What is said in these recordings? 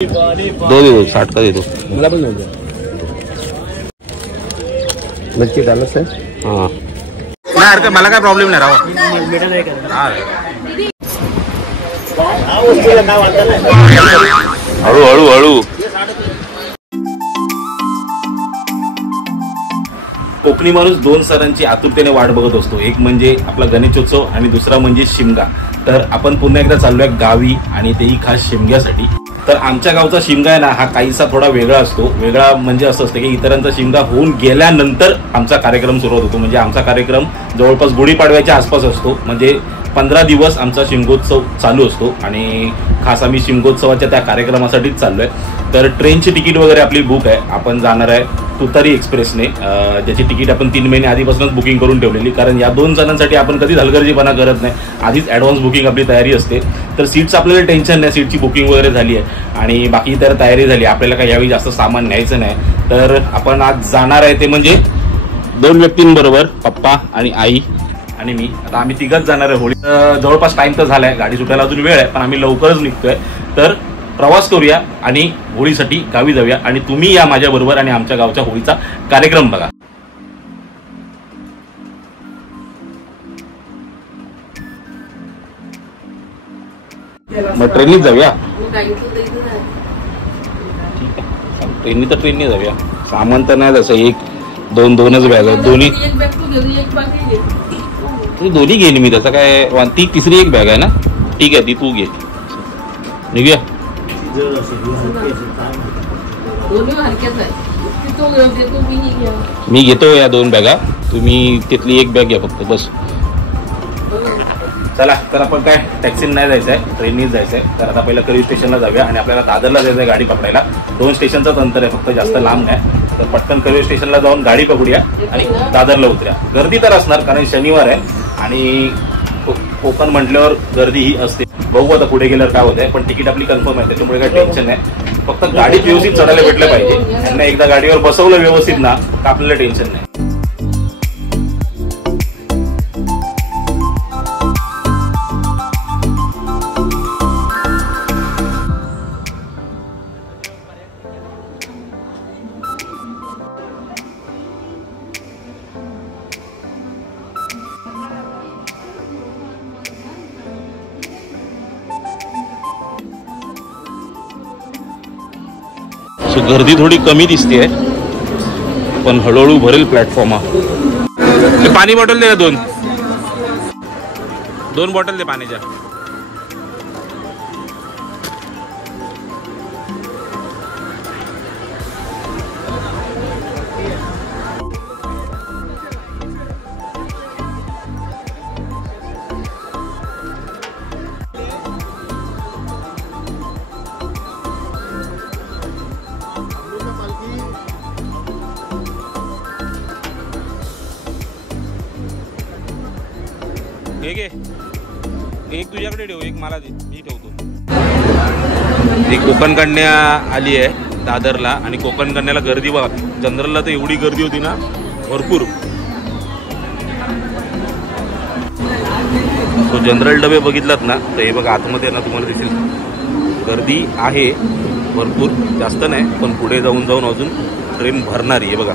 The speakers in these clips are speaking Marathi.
दो दे दो 60 का दे दो मला पण नव्हतं नक्की झालं सर हां नाही हरकत मला काय प्रॉब्लेम नाही राव हळू हळू हळू कोकणी माणूस दोन सणांची आतुरतेने वाट बघत असतो एक म्हणजे आपला गणेशोत्सव आणि दुसरा म्हणजे शिमगा तर आपण पुन्हा एकदा चाललोय गावी आणि तेही खास शिमग्यासाठी तर आमच्या गावचा शिमगा आहे ना हा काहीसा थोडा वेगळा असतो वेगळा म्हणजे असं असतं की इतरांचा शिमगा होऊन गेल्यानंतर आमचा कार्यक्रम सुरुवात होतो म्हणजे आमचा कार्यक्रम जवळपास गुढीपाडव्याच्या आसपास असतो म्हणजे 15 दिवस आमचा शिमगोत्सव चालू असतो आणि खास आम्ही शिमगोत्सवाच्या त्या कार्यक्रमासाठीच चाललोय तर ट्रेनची तिकीट वगैरे आपली बुक आहे आपण जाणार आहे तुतारी एक्सप्रेसने ज्याची तिकीट आपण 3 महिने आधीपासूनच बुकिंग करून ठेवलेली कारण या 2 जणांसाठी आपण कधीच हलगर्जीपणा करत नाही आधीच ॲडव्हान्स बुकिंग आपली तयारी असते तर सीट्स आपल्याला टेन्शन नाही सीटची बुकिंग वगैरे झाली आहे आणि बाकी तर तयारी झाली आपल्याला काही यावेळी जास्त सामान न्यायचं नाही तर आपण आज जाणार आहे ते म्हणजे 2 व्यक्तींबरोबर पप्पा आणि आई आणि मी आता आम्ही तिघच जाणार आहे होळी जवळपास टाइम तर झालाय गाडी सुटायला अजून वेळ आहे पण आम्ही लवकरच निघतोय तर प्रवास करूया आणि होळीसाठी गावी जाऊया आणि तुम्ही या माझ्या बरोबर आणि आमच्या गावच्या होळीचा कार्यक्रम बघा मग ट्रेननीच जाऊया ट्रेननी तर ट्रेननी जाऊया सामान तर नाही तसं 1-2 बॅग आहेत दोन्ही घेईन मी तसं काय ती तिसरी एक बॅग आहे ना ठीक आहे ती तू घे निघूया मी घेतो या 2 बॅगा तुम्ही तिथली एक बॅग घ्या फक्त बस चला तर आपण काय टॅक्सीने नाही जायचं आहे ट्रेननीच जायचं आहे तर आता पहिला करी स्टेशनला जाऊया आणि आपल्याला दादरला जायचं आहे गाडी पकडायला 2 स्टेशनचाच अंतर आहे फक्त जास्त लांब नाही तर पटकन करी स्टेशनला जाऊन गाडी पकडूया आणि दादरला उतरूया गर्दी तर असणार कारण शनिवार आहे आणि कोकण म्हटल्यावर गर्दी ही असते बघू आता पुढे गेल्यावर काय होत आहे पण तिकीट आपली कन्फर्म आहे त्याच्यामुळे काही टेन्शन नाही फक्त गाडीत व्यवस्थित चढायला भेटलं पाहिजे त्यांना एकदा गाडीवर बसवलं व्यवस्थित ना का आपल्याला टेन्शन नाही गर्दी थोडी कमी दिसते पण हळूहळू भरेल प्लॅटफॉर्म हा पाणी बॉटल दे 2 बॉटल दे पाण्याच्या एक तुझ्याकडे ठेव एक मला दे मी ठेवतो ही कोकण कन्या आली आहे दादरला आणि कोकण कन्याला गर्दी बघा जनरलला तर एवढी गर्दी होती ना भरपूर तो जनरल डबे बघितलात ना तर हे बघा आतमध्ये ना तुम्हाला दिसेल गर्दी आहे भरपूर जास्त नाही पण पुढे जाऊन जाऊन अजून ट्रेन भरणारी आहे बघा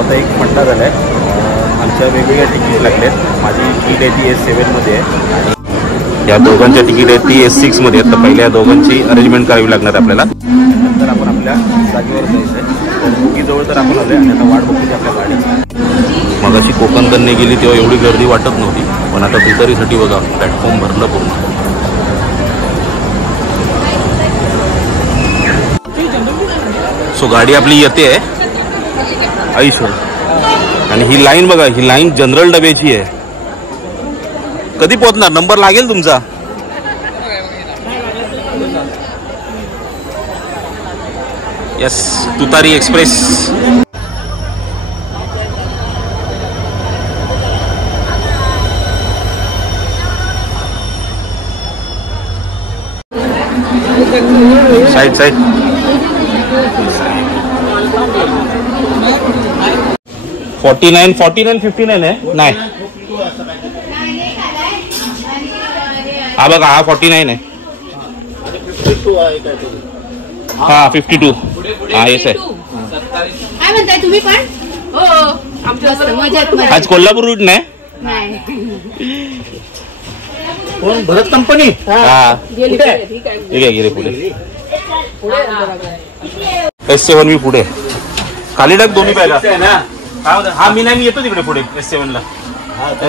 आता एक घंटा झाला आहे आमच्या वेगवेगळ्या तिकीट लागल्यात माझी तिकीट आहे ती S7 मध्ये आहे आणि या दोघांच्या तिकीट आहेत ती S6 मध्ये आहेत तर पहिल्या दोघांची अरेंजमेंट करावी लागणार आपल्याला नंतर आपण आपल्या जागेवर जायचं आहे बुकीजवळ तर आपण आलोय आणि आता वाट बघते आपल्या गाडी मग अशी कोकण कन्या गेली तेव्हा एवढी गर्दी वाटत नव्हती पण आता तुतारीसाठी बघा प्लॅटफॉर्म भरलं पूर्ण सो गाडी आपली येते आहे आईश्वर आणि ही लाईन बघा, ही लाईन जनरल डब्याची आहे. कधी पोहोचणार? नंबर लागेल तुमचा? यस, तुतारी express. Side side. Forty nine 59 आहे. नाही हा बघा, हा 49 आहे. हा 52. हा येस आहे. काय म्हणताय तुम्ही पण? हो, आज कोल्हापूर रूट नाही. भरत कंपनी. हा ठीक आहे, गेले पुढे. S7 मी पुढे. खाली टाक दोन्ही बॅगा. हा मी नाही, मी येतो तिकडे पुढे S7 ला.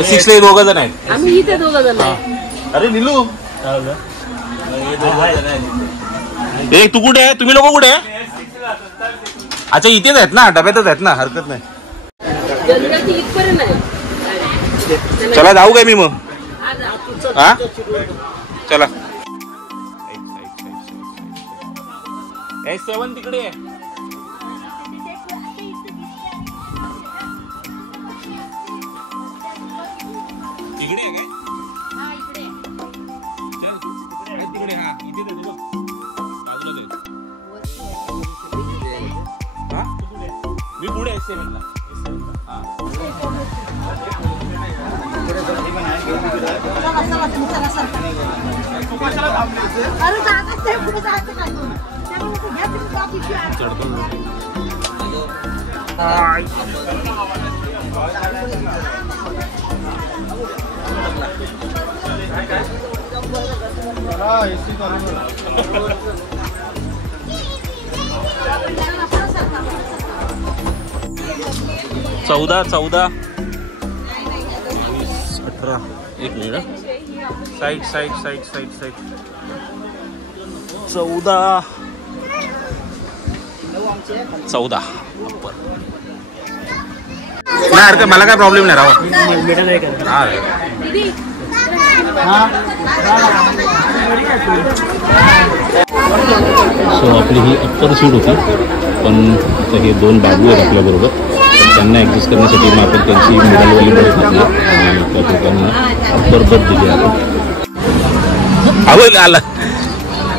6 ला 2 जण आहेत. आम्ही इथे 2 जण आहे. अरे निलू, ए तू कुठे आहे? तुम्ही लोक कुठे आहे? अच्छा इथेच आहेत ना, डब्यातच आहेत ना, हरकत नाही. चला जाऊ काय मी मग? हा चला. S7 तिकडे आहे. तिकडे आहे काय? चल तिकडे. हा इथे बघ, बाजूला. हा मी पुढे S7 ला. चौदा 18. एक मिनिट. Side 14 upper. नाही हरकत, मला काय प्रॉब्लेम नाही. राहा. सो आपली ही अप्पर सीट होती, पण आता हे 2 बाबू आहेत आपल्याबरोबर. त्यांना ॲडजस्ट करण्यासाठी मग आपण त्यांची मिडलवाली बर्थ घेतली आणि त्या दोघांना अप्पर बर्थ दिली आपण. हवं आला.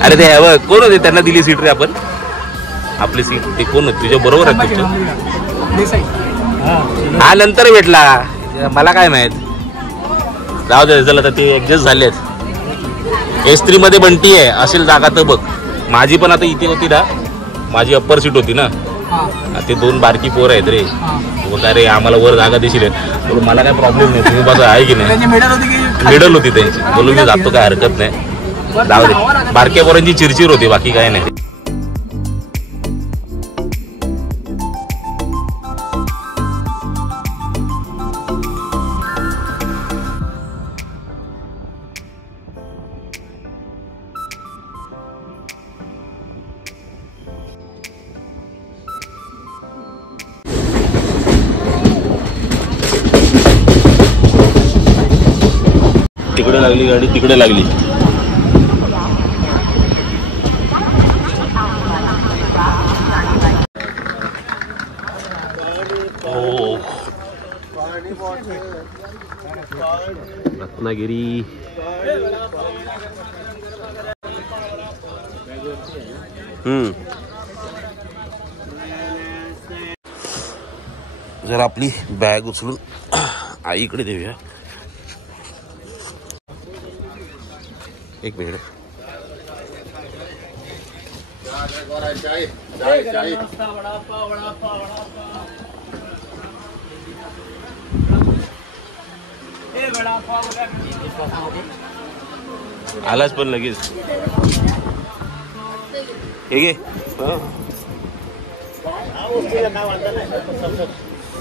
अरे ते हवं कोण होते, त्यांना दिली सीट रे आपण. आपली सीट ते कोण होते? तुझ्या बरोबर आहे तुमच्या. हा नंतर भेटला, मला काय माहित. जाऊ दे, चला तर ते ऍडजस्ट झालेत. S3 मध्ये बंटी आहे, असेल जागा तर बघ. माझी पण आता इथे होती ना, माझी अप्पर सीट होती ना. ते 2 बारकी पोर आहेत रे. अरे आम्हाला वर जागा देशील? मला काय प्रॉब्लेम नाही, तुम्ही बघा आहे की नाही. मिडल होती त्यांची. बोलू मी जातो, काय हरकत नाही. जाऊ दे, बारक्या पोरांची चिरचिर होती, बाकी काय नाही. तिकडे लागली गाडी, तिकडे लागली. रत्नागिरी. जर आपली बॅग उचलून आईकडे देऊया. एक मिनिट. आलाच पण लगेच. हे घे.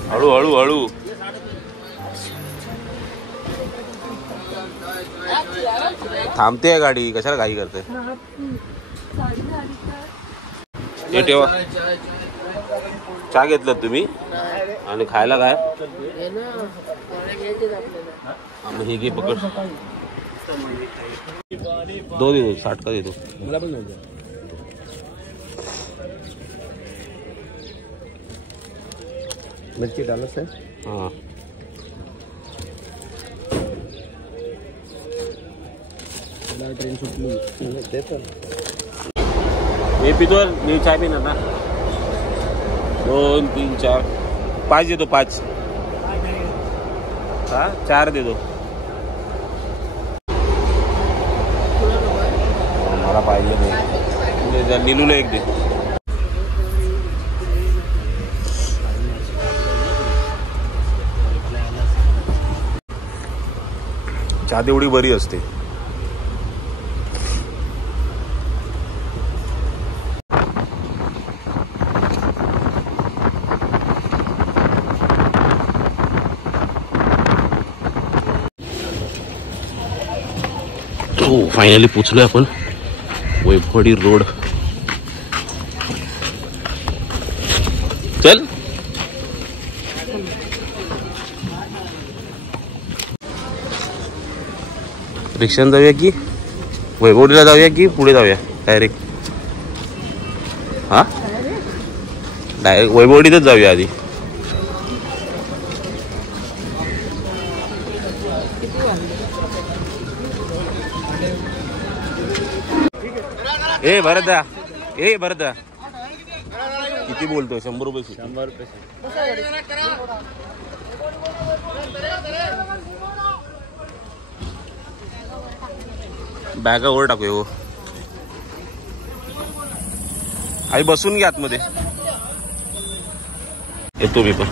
हळू हळू हळू. थांबते गाडी, कशाला घाई करते? हे ठेवा. चहा घेतलं तुम्ही? आणि खायला काय हे घे पकड 2 देतो 60 का देतो मला पण मिरची डालस आहे हां ट्रेन सुटली देतो हे पितो मी चाय पिणार ना 2 3 4 5 देतो 5 हा 4 देतो मला पाहिजे नाही नीलूला 1 दे चहा तेवढी बरी असते फायनली पोचलोय आपण वैभववाडी रोड चल रिक्षाने जाऊया की वैभववाडीला जाऊया की पुढे जाऊया डायरेक्ट हा डायरेक्ट वैभववाडीतच जाऊया आधी भरदा भरदा किती बोलतो 100 रुपये 100 रुपये बॅगा वर टाकूया हो आई बसून घ्या आतमध्ये येतो मी पण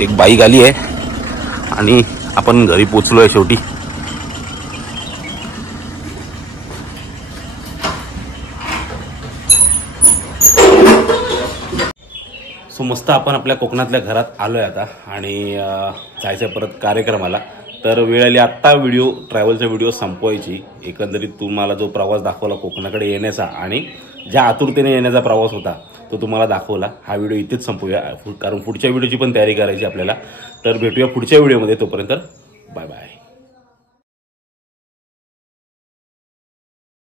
एक बाईक आली आहे आणि आपण घरी पोचलोय शेवटी सो मस्त आपण आपल्या कोकणातल्या घरात आलोय आता आणि जायचं परत कार्यक्रमाला तर वेळ आली आत्ता ट्रॅव्हलचा व्हिडिओ संपवायची एकंदरीत तुम्हाला जो प्रवास दाखवला कोकणाकडे येण्याचा आणि ज्या आतुरतेने येण्याचा प्रवास होता तो तुम्हाला दाखवला हा व्हिडिओ इथेच संपवूया कारण पुढच्या व्हिडिओची पण तयारी करायची आपल्याला तर भेटूया पुढच्या व्हिडिओमध्ये तोपर्यंत बाय बाय